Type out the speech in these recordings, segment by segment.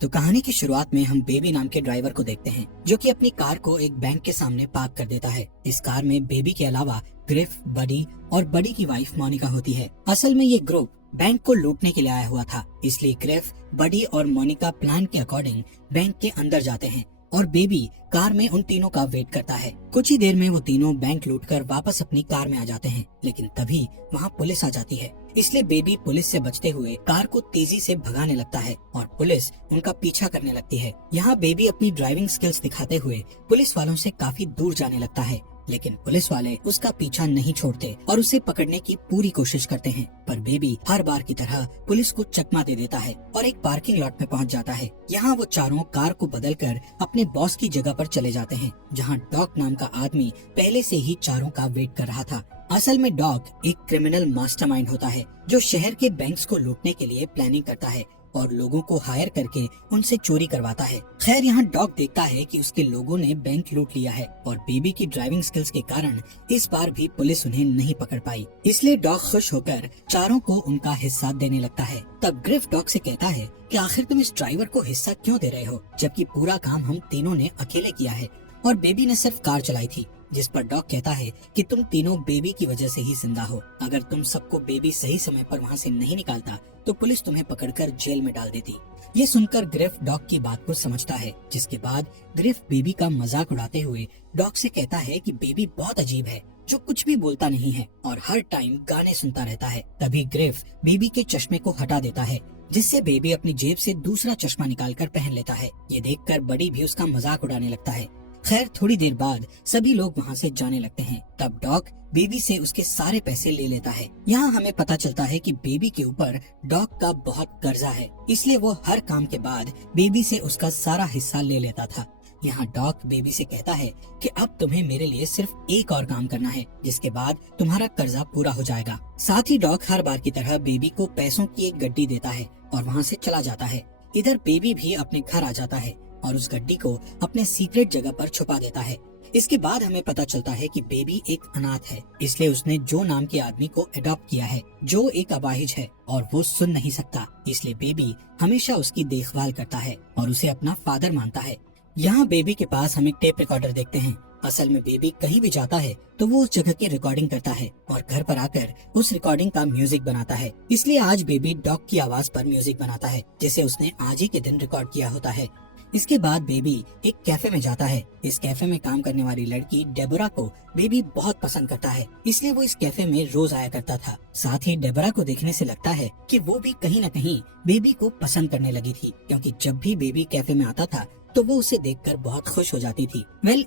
तो कहानी की शुरुआत में हम बेबी नाम के ड्राइवर को देखते हैं, जो कि अपनी कार को एक बैंक के सामने पार्क कर देता है। इस कार में बेबी के अलावा ग्रिफ, बडी और बडी की वाइफ मोनिका होती है। असल में ये ग्रुप बैंक को लूटने के लिए आया हुआ था, इसलिए ग्रिफ, बडी और मोनिका प्लान के अकॉर्डिंग बैंक के अंदर जाते हैं और बेबी कार में उन तीनों का वेट करता है। कुछ ही देर में वो तीनों बैंक लूटकर वापस अपनी कार में आ जाते हैं, लेकिन तभी वहाँ पुलिस आ जाती है। इसलिए बेबी पुलिस से बचते हुए कार को तेजी से भगाने लगता है और पुलिस उनका पीछा करने लगती है। यहाँ बेबी अपनी ड्राइविंग स्किल्स दिखाते हुए पुलिस वालों से काफी दूर जाने लगता है, लेकिन पुलिस वाले उसका पीछा नहीं छोड़ते और उसे पकड़ने की पूरी कोशिश करते हैं। पर बेबी हर बार की तरह पुलिस को चकमा दे देता है और एक पार्किंग लॉट में पहुंच जाता है। यहाँ वो चारों कार को बदलकर अपने बॉस की जगह पर चले जाते हैं, जहाँ डॉग नाम का आदमी पहले से ही चारों का वेट कर रहा था। असल में डॉग एक क्रिमिनल मास्टरमाइंड होता है, जो शहर के बैंक्स को लूटने के लिए प्लानिंग करता है और लोगों को हायर करके उनसे चोरी करवाता है। खैर, यहाँ डॉग देखता है कि उसके लोगों ने बैंक लूट लिया है और बेबी की ड्राइविंग स्किल्स के कारण इस बार भी पुलिस उन्हें नहीं पकड़ पाई। इसलिए डॉग खुश होकर चारों को उनका हिस्सा देने लगता है। तब ग्रिफ डॉग से कहता है कि आखिर तुम इस ड्राइवर को हिस्सा क्यों दे रहे हो, जबकि पूरा काम हम तीनों ने अकेले किया है और बेबी ने सिर्फ कार चलाई थी। जिस पर डॉग कहता है कि तुम तीनों बेबी की वजह से ही जिंदा हो। अगर तुम सबको बेबी सही समय पर वहाँ से नहीं निकालता तो पुलिस तुम्हें पकड़कर जेल में डाल देती। ये सुनकर ग्रिफ डॉग की बात को समझता है, जिसके बाद ग्रिफ बेबी का मजाक उड़ाते हुए डॉग से कहता है कि बेबी बहुत अजीब है, जो कुछ भी बोलता नहीं है और हर टाइम गाने सुनता रहता है। तभी ग्रिफ बेबी के चश्मे को हटा देता है, जिससे बेबी अपनी जेब से दूसरा चश्मा निकालकर पहन लेता है। ये देखकर बडी भी उसका मजाक उड़ाने लगता है। खैर, थोड़ी देर बाद सभी लोग वहाँ से जाने लगते हैं। तब डॉग बेबी से उसके सारे पैसे ले लेता है। यहाँ हमें पता चलता है कि बेबी के ऊपर डॉग का बहुत कर्जा है, इसलिए वो हर काम के बाद बेबी से उसका सारा हिस्सा ले लेता था। यहाँ डॉग बेबी से कहता है कि अब तुम्हें मेरे लिए सिर्फ एक और काम करना है, जिसके बाद तुम्हारा कर्जा पूरा हो जाएगा। साथ ही डॉग हर बार की तरह बेबी को पैसों की एक गड्डी देता है और वहाँ से चला जाता है। इधर बेबी भी अपने घर आ जाता है और उस गड्डी को अपने सीक्रेट जगह पर छुपा देता है। इसके बाद हमें पता चलता है कि बेबी एक अनाथ है, इसलिए उसने जो नाम के आदमी को अडॉप्ट किया है, जो एक अपाहिज है और वो सुन नहीं सकता। इसलिए बेबी हमेशा उसकी देखभाल करता है और उसे अपना फादर मानता है। यहाँ बेबी के पास हम एक टेप रिकॉर्डर देखते हैं। असल में बेबी कहीं भी जाता है तो वो उस जगह की रिकॉर्डिंग करता है और घर पर आकर उस रिकॉर्डिंग का म्यूजिक बनाता है। इसलिए आज बेबी डॉग की आवाज पर म्यूजिक बनाता है, जिसे उसने आज ही के दिन रिकॉर्ड किया होता है। इसके बाद बेबी एक कैफे में जाता है। इस कैफे में काम करने वाली लड़की डेबोरा को बेबी बहुत पसंद करता है, इसलिए वो इस कैफे में रोज आया करता था। साथ ही डेबोरा को देखने से लगता है कि वो भी कहीं न कहीं बेबी को पसंद करने लगी थी, क्योंकि जब भी बेबी कैफे में आता था तो वो उसे देखकर बहुत खुश हो जाती थी।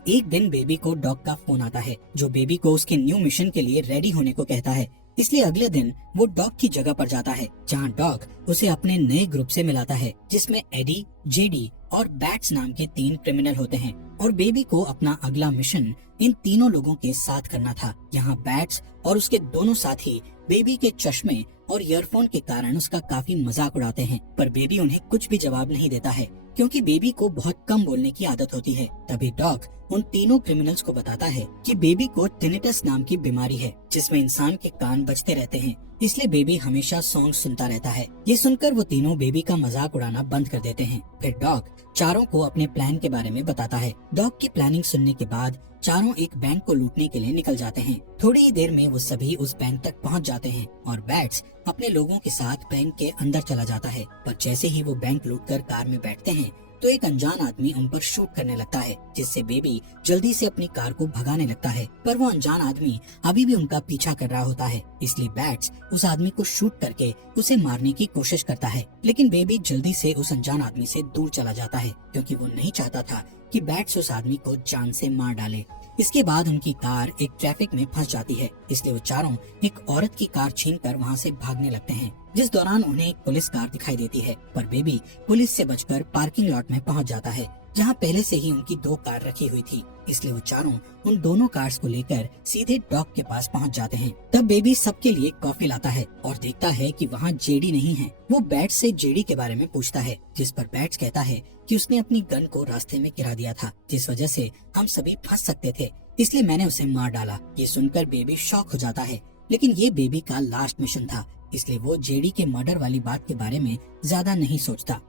एक दिन बेबी को डॉग का फोन आता है, जो बेबी को उसके न्यू मिशन के लिए रेडी होने को कहता है। इसलिए अगले दिन वो डॉग की जगह पर जाता है, जहाँ डॉग उसे अपने नए ग्रुप से मिलाता है, जिसमें एडी, जेडी और बैट्स नाम के 3 क्रिमिनल होते हैं और बेबी को अपना अगला मिशन इन तीनों लोगों के साथ करना था। यहाँ बैट्स और उसके दोनों साथी बेबी के चश्मे और ईयरफोन के कारण उसका काफी मजाक उड़ाते हैं, पर बेबी उन्हें कुछ भी जवाब नहीं देता है, क्योंकि बेबी को बहुत कम बोलने की आदत होती है। तभी डॉग उन तीनों क्रिमिनल्स को बताता है कि बेबी को टिनिटस नाम की बीमारी है, जिसमें इंसान के कान बजते रहते हैं, इसलिए बेबी हमेशा सॉन्ग सुनता रहता है। ये सुनकर वो तीनों बेबी का मजाक उड़ाना बंद कर देते हैं। फिर डॉग चारों को अपने प्लान के बारे में बताता है। डॉग की प्लानिंग सुनने के बाद चारों एक बैंक को लूटने के लिए निकल जाते हैं। थोड़ी ही देर में वो सभी उस बैंक तक पहुंच जाते हैं और बैट्स अपने लोगों के साथ बैंक के अंदर चला जाता है। पर जैसे ही वो बैंक लूटकर कार में बैठते हैं तो एक अनजान आदमी उन पर शूट करने लगता है, जिससे बेबी जल्दी से अपनी कार को भगाने लगता है। पर वो अनजान आदमी अभी भी उनका पीछा कर रहा होता है, इसलिए बैट्स उस आदमी को शूट करके उसे मारने की कोशिश करता है। लेकिन बेबी जल्दी से उस अनजान आदमी से दूर चला जाता है, क्योंकि वो नहीं चाहता था कि बैट्स उस आदमी को जान से मार डाले। इसके बाद उनकी कार एक ट्रैफिक में फंस जाती है, इसलिए वो चारों एक औरत की कार छीनकर वहाँ से भागने लगते हैं, जिस दौरान उन्हें एक पुलिस कार दिखाई देती है। पर बेबी पुलिस से बचकर पार्किंग लॉट में पहुँच जाता है, जहाँ पहले से ही उनकी 2 कार रखी हुई थी। इसलिए वो चारों उन दोनों कार्स को लेकर सीधे डॉग के पास पहुँच जाते हैं। तब बेबी सबके लिए कॉफी लाता है और देखता है कि वहाँ जेडी नहीं है। वो बैट्स से जेडी के बारे में पूछता है, जिस पर बैट्स कहता है कि उसने अपनी गन को रास्ते में गिरा दिया था, जिस वजह से हम सभी फंस सकते थे, इसलिए मैंने उसे मार डाला। ये सुनकर बेबी शॉक हो जाता है, लेकिन ये बेबी का लास्ट मिशन था, इसलिए वो जेडी के मर्डर वाली बात के बारे में ज्यादा नहीं सोचता।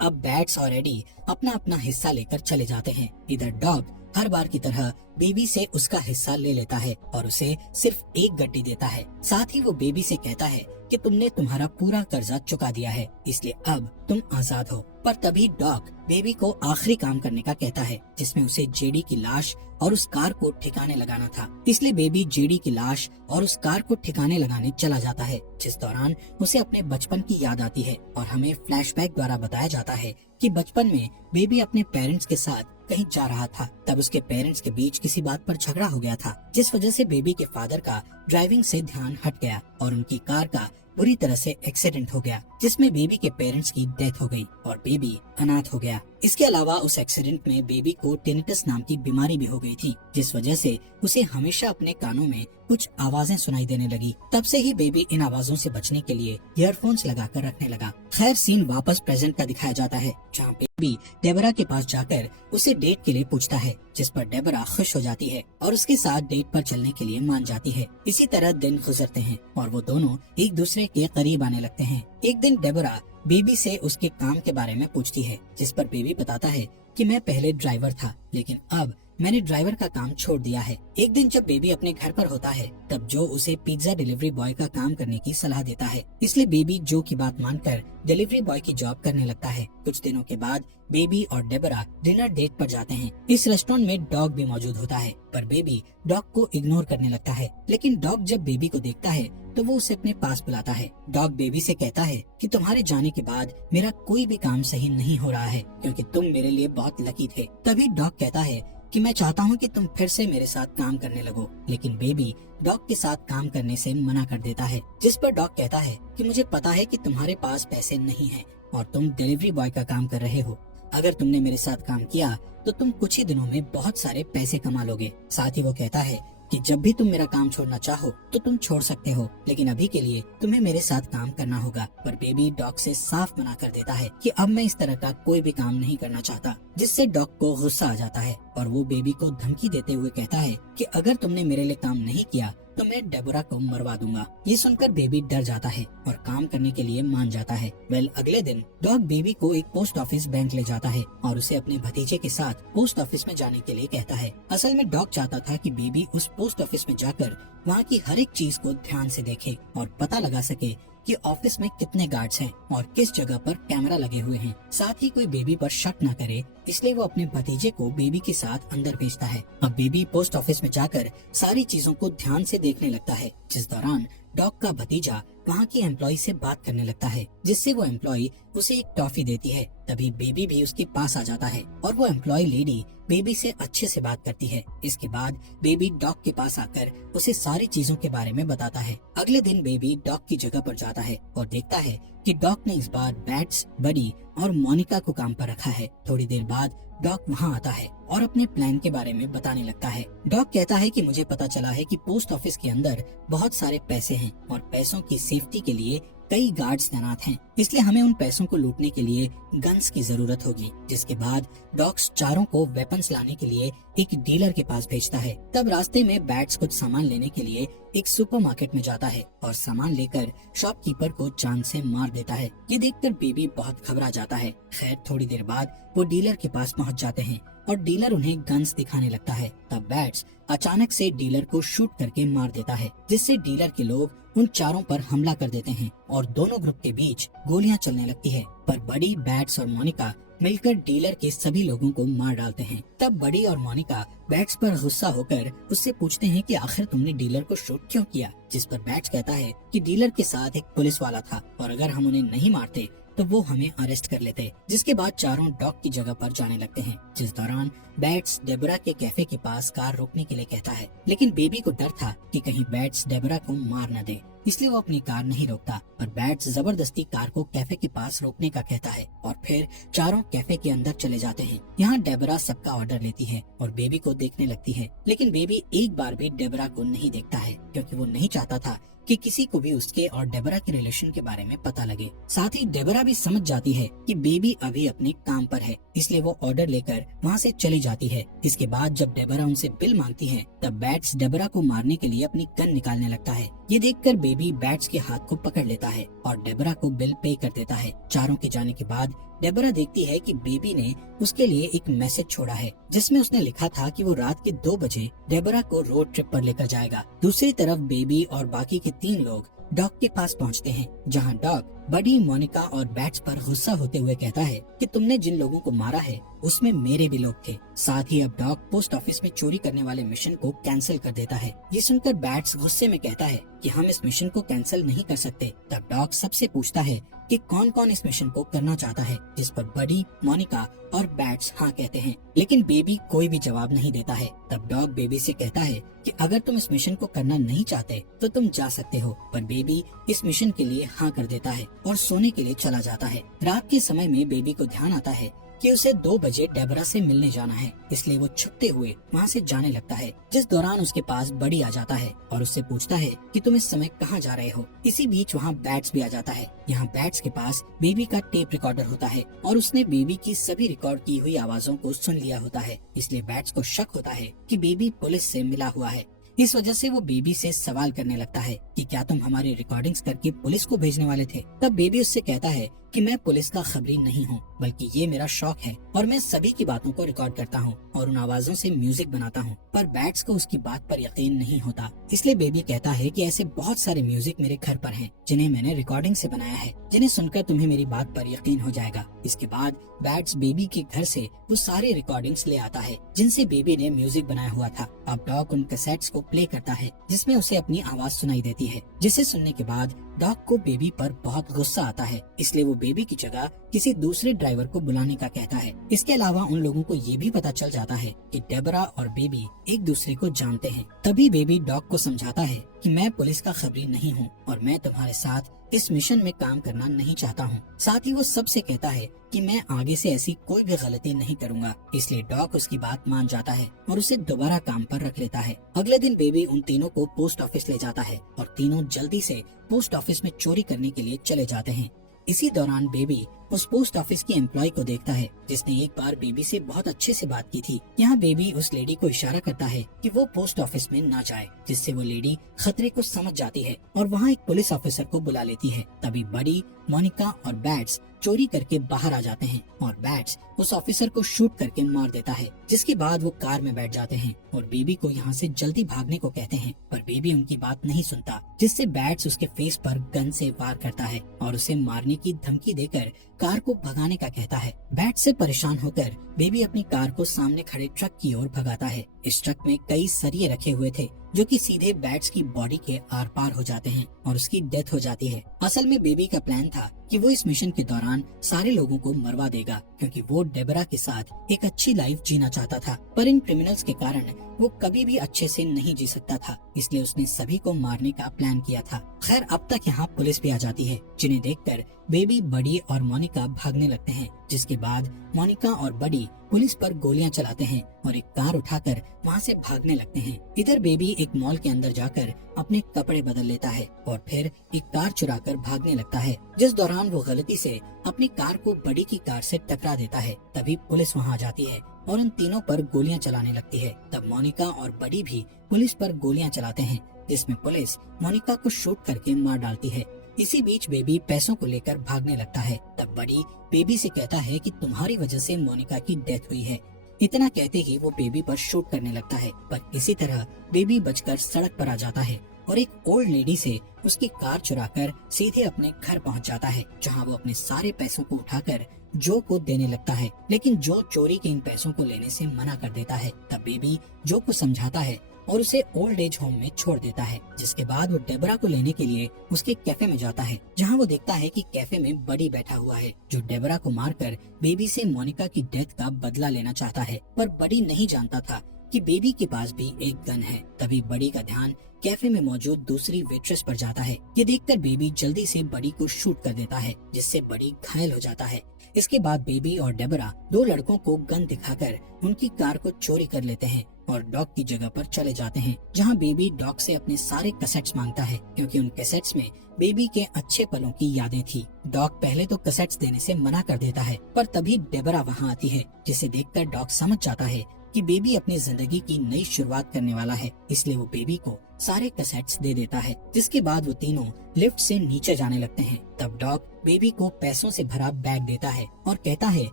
अब बैट्स और एडी अपना अपना हिस्सा लेकर चले जाते हैं। इधर डॉग हर बार की तरह बेबी से उसका हिस्सा ले लेता है और उसे सिर्फ एक गड्डी देता है। साथ ही वो बेबी से कहता है कि तुमने तुम्हारा पूरा कर्जा चुका दिया है, इसलिए अब तुम आजाद हो। पर तभी डॉग बेबी को आखिरी काम करने का कहता है, जिसमें उसे जेडी की लाश और उस कार को ठिकाने लगाना था। इसलिए बेबी जेडी की लाश और उस कार को ठिकाने लगाने चला जाता है, जिस दौरान उसे अपने बचपन की याद आती है और हमें फ्लैशबैक द्वारा बताया जाता है कि बचपन में बेबी अपने पेरेंट्स के साथ कहीं जा रहा था। तब उसके पेरेंट्स के बीच किसी बात पर झगड़ा हो गया था, जिस वजह से बेबी के फादर का ड्राइविंग से ध्यान हट गया और उनकी कार का बुरी तरह से एक्सीडेंट हो गया, जिसमें बेबी के पेरेंट्स की डेथ हो गई और बेबी अनाथ हो गया। इसके अलावा उस एक्सीडेंट में बेबी को टिनिटस नाम की बीमारी भी हो गई थी, जिस वजह से उसे हमेशा अपने कानों में कुछ आवाजें सुनाई देने लगी। तब से ही बेबी इन आवाजों से बचने के लिए ईयरफोन्स लगाकर रखने लगा। खैर, सीन वापस प्रेजेंट का दिखाया जाता है, जहाँ बेबी डेबरा के पास जाकर उसे डेट के लिए पूछता है, जिस पर डेबरा खुश हो जाती है और उसके साथ डेट पर चलने के लिए मान जाती है। इसी तरह दिन गुजरते हैं और वो दोनों एक दूसरे के करीब आने लगते हैं। एक दिन डेबरा बेबी से उसके काम के बारे में पूछती है, जिस पर बेबी बताता है कि मैं पहले ड्राइवर था, लेकिन अब मैंने ड्राइवर का काम छोड़ दिया है। एक दिन जब बेबी अपने घर पर होता है, तब जो उसे पिज्जा डिलीवरी बॉय का काम करने की सलाह देता है, इसलिए बेबी जो की बात मानकर डिलीवरी बॉय की जॉब करने लगता है। कुछ दिनों के बाद बेबी और डेबरा डिनर डेट पर जाते हैं। इस रेस्टोरेंट में डॉग भी मौजूद होता है, पर बेबी डॉग को इग्नोर करने लगता है। लेकिन डॉग जब बेबी को देखता है तो वो उसे अपने पास बुलाता है। डॉग बेबी से कहता है कि तुम्हारे जाने के बाद मेरा कोई भी काम सही नहीं हो रहा है, क्योंकि तुम मेरे लिए बहुत लकी थे। तभी डॉग कहता है कि मैं चाहता हूँ कि तुम फिर से मेरे साथ काम करने लगो, लेकिन बेबी डॉग के साथ काम करने से मना कर देता है, जिस पर डॉग कहता है कि मुझे पता है कि तुम्हारे पास पैसे नहीं हैं और तुम डिलीवरी बॉय का काम कर रहे हो। अगर तुमने मेरे साथ काम किया तो तुम कुछ ही दिनों में बहुत सारे पैसे कमा लोगे। साथ ही वो कहता है कि जब भी तुम मेरा काम छोड़ना चाहो तो तुम छोड़ सकते हो, लेकिन अभी के लिए तुम्हें मेरे साथ काम करना होगा। पर बेबी डॉग से साफ मना कर देता है कि अब मैं इस तरह का कोई भी काम नहीं करना चाहता, जिससे डॉग को गुस्सा आ जाता है और वो बेबी को धमकी देते हुए कहता है कि अगर तुमने मेरे लिए काम नहीं किया तो मैं डेबोरा को मरवा दूंगा। ये सुनकर बेबी डर जाता है और काम करने के लिए मान जाता है। अगले दिन डॉग बेबी को एक पोस्ट ऑफिस बैंक ले जाता है और उसे अपने भतीजे के साथ पोस्ट ऑफिस में जाने के लिए कहता है। असल में डॉग चाहता था कि बेबी उस पोस्ट ऑफिस में जाकर वहाँ की हर एक चीज को ध्यान से देखे और पता लगा सके कि ऑफिस में कितने गार्ड्स हैं और किस जगह पर कैमरा लगे हुए हैं। साथ ही कोई बेबी पर शक न करे, इसलिए वो अपने भतीजे को बेबी के साथ अंदर भेजता है। अब बेबी पोस्ट ऑफिस में जाकर सारी चीजों को ध्यान से देखने लगता है, जिस दौरान डॉग का भतीजा वहाँ की एम्प्लॉय से बात करने लगता है, जिससे वो एम्प्लॉय उसे एक टॉफी देती है। तभी बेबी भी उसके पास आ जाता है और वो एम्प्लॉय लेडी बेबी से अच्छे से बात करती है। इसके बाद बेबी डॉग के पास आकर उसे सारी चीजों के बारे में बताता है। अगले दिन बेबी डॉग की जगह पर जाता है और देखता है कि डॉग ने इस बार बैट्स, बडी और मोनिका को काम पर रखा है। थोड़ी देर बाद डॉग वहाँ आता है और अपने प्लान के बारे में बताने लगता है। डॉग कहता है कि मुझे पता चला है कि पोस्ट ऑफिस के अंदर बहुत सारे पैसे हैं और पैसों की सेफ्टी के लिए कई गार्ड्स तैनात हैं, इसलिए हमें उन पैसों को लूटने के लिए गन्स की जरूरत होगी। जिसके बाद डॉग्स चारों को वेपन्स लाने के लिए एक डीलर के पास भेजता है। तब रास्ते में बैट्स कुछ सामान लेने के लिए एक सुपरमार्केट में जाता है और सामान लेकर शॉपकीपर को जान से मार देता है। ये देखकर बेबी बहुत घबरा जाता है। खैर, थोड़ी देर बाद वो डीलर के पास पहुंच जाते हैं और डीलर उन्हें गन्स दिखाने लगता है। तब बैट्स अचानक से डीलर को शूट करके मार देता है, जिससे डीलर के लोग उन चारों पर हमला कर देते हैं और दोनों ग्रुप के बीच गोलियां चलने लगती है। पर बडी, बैट्स और मोनिका मिलकर डीलर के सभी लोगों को मार डालते हैं। तब बडी और मोनिका बैट्स पर गुस्सा होकर उससे पूछते हैं कि आखिर तुमने डीलर को शूट क्यों किया, जिस पर बैट्स कहता है कि डीलर के साथ एक पुलिस वाला था और अगर हम उन्हें नहीं मारते तो वो हमें अरेस्ट कर लेते। जिसके बाद चारों डॉग की जगह पर जाने लगते हैं, जिस दौरान बैट्स डेबरा के कैफे के पास कार रोकने के लिए कहता है, लेकिन बेबी को डर था कि कहीं बैट्स डेबरा को मार न दे, इसलिए वो अपनी कार नहीं रोकता। पर बैट्स जबरदस्ती कार को कैफे के पास रोकने का कहता है और फिर चारों कैफे के अंदर चले जाते हैं। यहाँ डेबरा सबका ऑर्डर लेती है और बेबी को देखने लगती है, लेकिन बेबी एक बार भी डेबरा को नहीं देखता है, क्योंकि वो नहीं चाहता था कि किसी को भी उसके और डेबरा के रिलेशन के बारे में पता लगे। साथ ही डेबरा भी समझ जाती है कि बेबी अभी अपने काम पर है, इसलिए वो ऑर्डर लेकर वहाँ से चली जाती है। इसके बाद जब डेबरा उनसे बिल मांगती है तब बैट्स डेबरा को मारने के लिए अपनी गन निकालने लगता है। ये देखकर बेबी बैट्स के हाथ को पकड़ लेता है और डेबरा को बिल पे कर देता है। चारों के जाने के बाद डेबरा देखती है कि बेबी ने उसके लिए एक मैसेज छोड़ा है जिसमें उसने लिखा था कि वो रात के 2 बजे डेबरा को रोड ट्रिप पर लेकर जाएगा। दूसरी तरफ बेबी और बाकी के 3 लोग डॉग के पास पहुंचते हैं, जहां डॉग बडी, मोनिका और बैट्स पर गुस्सा होते हुए कहता है कि तुमने जिन लोगों को मारा है उसमें मेरे भी लोग थे। साथ ही अब डॉग पोस्ट ऑफिस में चोरी करने वाले मिशन को कैंसिल कर देता है। ये सुनकर बैट्स गुस्से में कहता है कि हम इस मिशन को कैंसिल नहीं कर सकते। तब डॉग सबसे पूछता है कि कौन कौन इस मिशन को करना चाहता है, जिस पर बडी, मोनिका और बैट्स हाँ कहते हैं, लेकिन बेबी कोई भी जवाब नहीं देता है। तब डॉग बेबी से कहता है कि अगर तुम इस मिशन को करना नहीं चाहते तो तुम जा सकते हो, पर बेबी इस मिशन के लिए हाँ कर देता है और सोने के लिए चला जाता है। रात के समय में बेबी को ध्यान आता है कि उसे 2 बजे डेबरा से मिलने जाना है, इसलिए वो छुपते हुए वहाँ से जाने लगता है, जिस दौरान उसके पास बडी आ जाता है और उससे पूछता है कि तुम इस समय कहाँ जा रहे हो। इसी बीच वहाँ बैट्स भी आ जाता है। यहाँ बैट्स के पास बेबी का टेप रिकॉर्डर होता है और उसने बेबी की सभी रिकॉर्ड की हुई आवाजों को सुन लिया होता है, इसलिए बैट्स को शक होता है कि बेबी पुलिस से मिला हुआ है। इस वजह से वो बेबी से सवाल करने लगता है कि क्या तुम हमारी रिकॉर्डिंग्स करके पुलिस को भेजने वाले थे। तब बेबी उससे कहता है कि मैं पुलिस का खबरी नहीं हूँ, बल्कि ये मेरा शौक है और मैं सभी की बातों को रिकॉर्ड करता हूँ और उन आवाजों से म्यूजिक बनाता हूँ। पर बैट्स को उसकी बात पर यकीन नहीं होता, इसलिए बेबी कहता है कि ऐसे बहुत सारे म्यूजिक मेरे घर पर हैं जिन्हें मैंने रिकॉर्डिंग से बनाया है, जिन्हें सुनकर तुम्हें मेरी बात पर यकीन हो जाएगा। इसके बाद बैट्स बेबी के घर से वो सारे रिकॉर्डिंग्स ले आता है जिनसे बेबी ने म्यूजिक बनाया हुआ था। अब डॉग उन कैसेट्स को प्ले करता है जिसमें उसे अपनी आवाज सुनाई देती है, जिसे सुनने के बाद डॉग को बेबी पर बहुत गुस्सा आता है, इसलिए वो बेबी की जगह किसी दूसरे ड्राइवर को बुलाने का कहता है। इसके अलावा उन लोगों को ये भी पता चल जाता है कि डेबरा और बेबी एक दूसरे को जानते हैं। तभी बेबी डॉग को समझाता है कि मैं पुलिस का खबरी नहीं हूँ और मैं तुम्हारे साथ इस मिशन में काम करना नहीं चाहता हूँ। साथ ही वो सबसे कहता है कि मैं आगे से ऐसी कोई भी गलती नहीं करूँगा, इसलिए डॉग उसकी बात मान जाता है और उसे दोबारा काम पर रख लेता है। अगले दिन बेबी उन तीनों को पोस्ट ऑफिस ले जाता है और तीनों जल्दी से पोस्ट ऑफिस में चोरी करने के लिए चले जाते हैं। इसी दौरान बेबी उस पोस्ट ऑफिस की एम्प्लॉय को देखता है जिसने एक बार बेबी से बहुत अच्छे से बात की थी। यहाँ बेबी उस लेडी को इशारा करता है कि वो पोस्ट ऑफिस में ना जाए, जिससे वो लेडी खतरे को समझ जाती है और वहाँ एक पुलिस ऑफिसर को बुला लेती है। तभी बडी, मोनिका और बैट्स चोरी करके बाहर आ जाते हैं और बैट्स उस ऑफिसर को शूट करके मार देता है, जिसके बाद वो कार में बैठ जाते हैं और बेबी को यहाँ से जल्दी भागने को कहते हैं, पर बेबी उनकी बात नहीं सुनता, जिससे बैट्स उसके फेस पर गन से वार करता है और उसे मारने की धमकी देकर कार को भगाने का कहता है। बैट्स से परेशान होकर बेबी अपनी कार को सामने खड़े ट्रक की ओर भगाता है। इस ट्रक में कई सरिये रखे हुए थे जो कि सीधे बैट्स की बॉडी के आर पार हो जाते हैं और उसकी डेथ हो जाती है। असल में बेबी का प्लान था कि वो इस मिशन के दौरान सारे लोगों को मरवा देगा, क्योंकि वो डेबरा के साथ एक अच्छी लाइफ जीना चाहता था, पर इन क्रिमिनल्स के कारण वो कभी भी अच्छे से नहीं जी सकता था, इसलिए उसने सभी को मारने का प्लान किया था। खैर, अब तक यहाँ पुलिस भी आ जाती है, जिन्हें देखकर बेबी, बडी और मोनिका भागने लगते हैं, जिसके बाद मोनिका और बडी पुलिस पर गोलियां चलाते हैं और एक कार उठाकर वहाँ से भागने लगते हैं। इधर बेबी एक मॉल के अंदर जाकर अपने कपड़े बदल लेता है और फिर एक कार चुराकर भागने लगता है, जिस दौरान वो गलती से अपनी कार को बडी की कार से टकरा देता है। तभी पुलिस वहाँ आ जाती है और उन तीनों पर गोलियां चलाने लगती है। तब मोनिका और बडी भी पुलिस पर गोलियां चलाते हैं, जिसमें पुलिस मोनिका को शूट करके मार डालती है। इसी बीच बेबी पैसों को लेकर भागने लगता है। तब बडी बेबी से कहता है कि तुम्हारी वजह से मोनिका की डेथ हुई है। इतना कहते ही वो बेबी पर शूट करने लगता है, पर इसी तरह बेबी बचकर सड़क पर आ जाता है और एक ओल्ड लेडी से उसकी कार चुराकर सीधे अपने घर पहुंच जाता है, जहां वो अपने सारे पैसों को उठाकर जो को देने लगता है, लेकिन जो चोरी के इन पैसों को लेने से मना कर देता है। तब बेबी जो को समझाता है और उसे ओल्ड एज होम में छोड़ देता है, जिसके बाद वो डेबरा को लेने के लिए उसके कैफे में जाता है, जहां वो देखता है कि कैफे में बडी बैठा हुआ है, जो डेबरा को मारकर बेबी से मोनिका की डेथ का बदला लेना चाहता है। पर बडी नहीं जानता था कि बेबी के पास भी एक गन है। तभी बडी का ध्यान कैफे में मौजूद दूसरी वेट्रेस पर जाता है। ये देखकर बेबी जल्दी से बडी को शूट कर देता है, जिससे बडी घायल हो जाता है। इसके बाद बेबी और डेबरा दो लड़कों को गन दिखाकर उनकी कार को चोरी कर लेते हैं और डॉग की जगह पर चले जाते हैं, जहाँ बेबी डॉग से अपने सारे कैसेट्स मांगता है, क्योंकि उन कैसेट्स में बेबी के अच्छे पलों की यादें थी। डॉग पहले तो कैसेट्स देने से मना कर देता है, पर तभी डेबरा वहाँ आती है, जिसे देखकर डॉग समझ जाता है कि बेबी अपनी जिंदगी की नई शुरुआत करने वाला है, इसलिए वो बेबी को सारे कैसेट्स दे देता है। जिसके बाद वो तीनों लिफ्ट से नीचे जाने लगते हैं। तब डॉग बेबी को पैसों से भरा बैग देता है और कहता है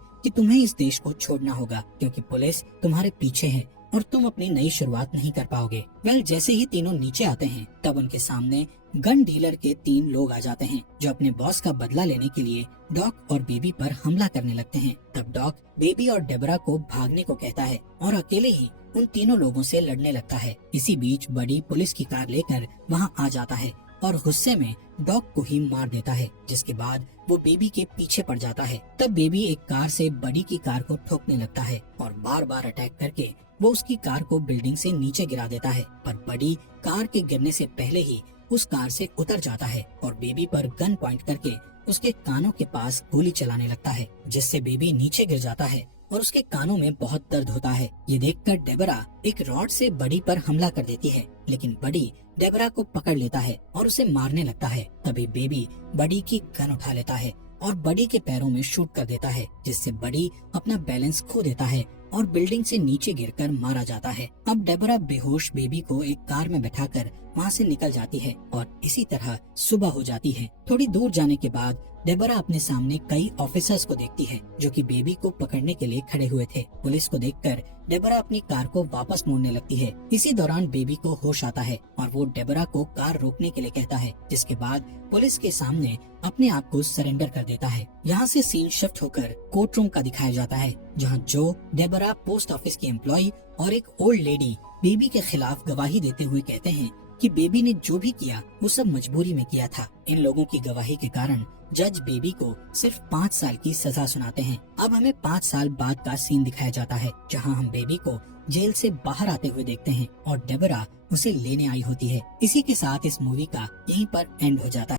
कि तुम्हें इस देश को छोड़ना होगा, क्योंकि पुलिस तुम्हारे पीछे है और तुम अपनी नई शुरुआत नहीं कर पाओगे। जैसे ही तीनों नीचे आते हैं, तब उनके सामने गन डीलर के 3 लोग आ जाते हैं, जो अपने बॉस का बदला लेने के लिए डॉग और बेबी पर हमला करने लगते हैं। तब डॉग बेबी और डेबरा को भागने को कहता है और अकेले ही उन तीनों लोगों से लड़ने लगता है। इसी बीच बडी पुलिस की कार लेकर वहाँ आ जाता है और गुस्से में डॉग को ही मार देता है, जिसके बाद वो बेबी के पीछे पड़ जाता है। तब बेबी एक कार से बडी की कार को ठोकने लगता है और बार बार अटैक करके वो उसकी कार को बिल्डिंग से नीचे गिरा देता है, पर बडी कार के गिरने से पहले ही उस कार से उतर जाता है और बेबी पर गन पॉइंट करके उसके कानों के पास गोली चलाने लगता है, जिससे बेबी नीचे गिर जाता है और उसके कानों में बहुत दर्द होता है। ये देखकर डेबरा एक रॉड से बडी पर हमला कर देती है, लेकिन बडी डेबरा को पकड़ लेता है और उसे मारने लगता है। तभी बेबी बडी की गन उठा लेता है और बडी के पैरों में शूट कर देता है, जिससे बडी अपना बैलेंस खो देता है और बिल्डिंग से नीचे गिरकर मारा जाता है। अब डेबरा बेहोश बेबी को एक कार में बैठाकर वहाँ से निकल जाती है और इसी तरह सुबह हो जाती है। थोड़ी दूर जाने के बाद डेबरा अपने सामने कई ऑफिसर्स को देखती है, जो कि बेबी को पकड़ने के लिए खड़े हुए थे। पुलिस को देखकर डेबरा अपनी कार को वापस मोड़ने लगती है। इसी दौरान बेबी को होश आता है और वो डेबरा को कार रोकने के लिए कहता है, जिसके बाद पुलिस के सामने अपने आप को सरेंडर कर देता है। यहाँ से सीन शिफ्ट होकर कोर्ट रूम का दिखाया जाता है, जहाँ जो, डेबरा, पोस्ट ऑफिस की एम्प्लॉय और एक ओल्ड लेडी बेबी के खिलाफ गवाही देते हुए कहते हैं कि बेबी ने जो भी किया वो सब मजबूरी में किया था। इन लोगों की गवाही के कारण जज बेबी को सिर्फ 5 साल की सजा सुनाते हैं। अब हमें 5 साल बाद का सीन दिखाया जाता है, जहां हम बेबी को जेल से बाहर आते हुए देखते हैं और डेबरा उसे लेने आई होती है। इसी के साथ इस मूवी का यहीं पर एंड हो जाता है।